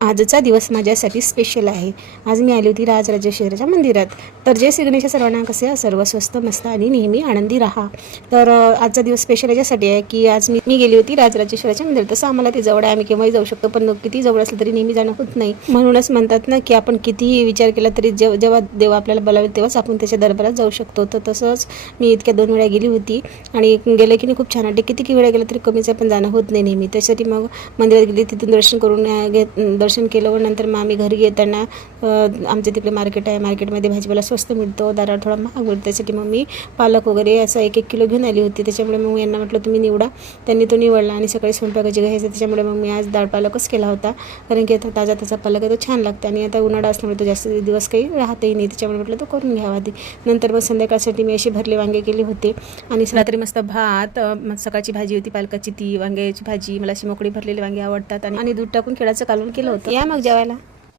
आजचा दिवस माझ्यासाठी स्पेशल आहे. आज मी आली होती राजराजेश्वरीच्या मंदिरात. तर जय श्री गणेश सर्वांना, कसे आहे? सर्व स्वस्त मस्त आणि नेहमी आनंदी राहा. तर आजचा दिवस स्पेशल याच्यासाठी आहे की आज मी गेली होती राजराजेश्वरीच्या मंदिरात. तसं आम्हाला ते जवळ आहे, आम्ही केव्हाही जाऊ शकतो, पण किती जवळ असलं तरी नेहमी जाणं होत नाही. म्हणूनच म्हणतात ना की आपण कितीही विचार केला तरी जेव्हा देव आपल्याला बोलावेल तेव्हाच आपण त्याच्या दरबारात जाऊ शकतो. तर तसंच मी इतक्या 2 वेळा गेली होती आणि गेले की नाही खूप छान वाटते. किती वेळा गेलं तरी कमीच आहे, पण जाणं होत नाही नेहमी. त्यासाठी मग मंदिरात गेली, तिथून दर्शन करून दर्शन केलं व नंतर मग आम्ही घरी येताना आमच्या तिकडे मार्केट आहे, मार्केटमध्ये भाजीपाला स्वस्त मिळतो, दारावर थोडा महाग मिळतो. त्यासाठी मग मी पालक वगैरे असं 1-1 किलो घेऊन आली होती. त्याच्यामुळे मग यांना म्हटलं तुम्ही निवडा. त्यांनी तो निवडला आणि सकाळी स्वयंपाकाची घाई, त्याच्यामुळे मग मी आज डाळ पालकच केला होता. कारण की आता ताजा पालक आहे तो छान लागतो आणि आता उन्हाळा असल्यामुळे तो जास्त दिवस काही राहतही नाही, त्याच्यामुळे म्हटलं तो करून घ्यावा आधी. नंतर मग संध्याकाळसाठी मी अशी भरले वांगे केले होते आणि रात्री मस्त भात, सकाळची भाजी होती पालकाची, ती वांग्याची भाजी. मला अशी मोकळी भरलेली वांगे आवडतात आणि दूध टाकून केळाचं कालवण केलं होतं. या मग जेवायला.